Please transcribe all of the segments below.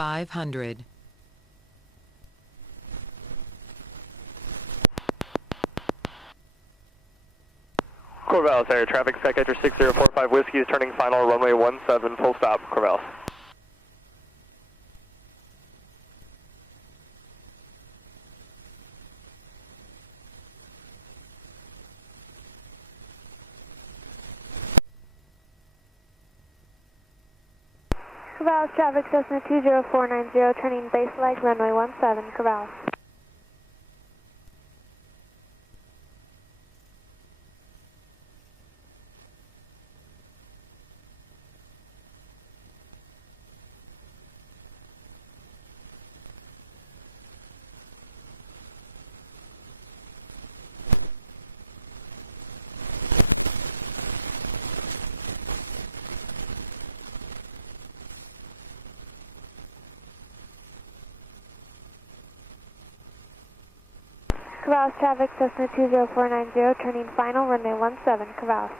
500. Corvallis area traffic, Skycatcher 6045 Whiskey is turning final, runway 17, full stop, Corvallis. Corvallis traffic, Cessna 20490, turning base leg, runway 17, Corvallis. Corvallis traffic, Cessna 20490, turning final, runway 17, Corvallis.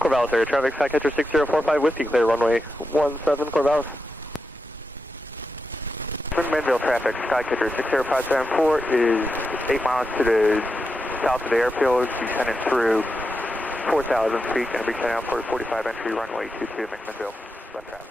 Corvallis area traffic, Skycatcher 6045 Whiskey, clear runway 17, Corvallis. Manville traffic, Skycatcher 60574 is 8 miles to the south of the airfield, descending through 4,000 feet, going to be sent out for 45 entry runway 22, McMinnville, left traffic.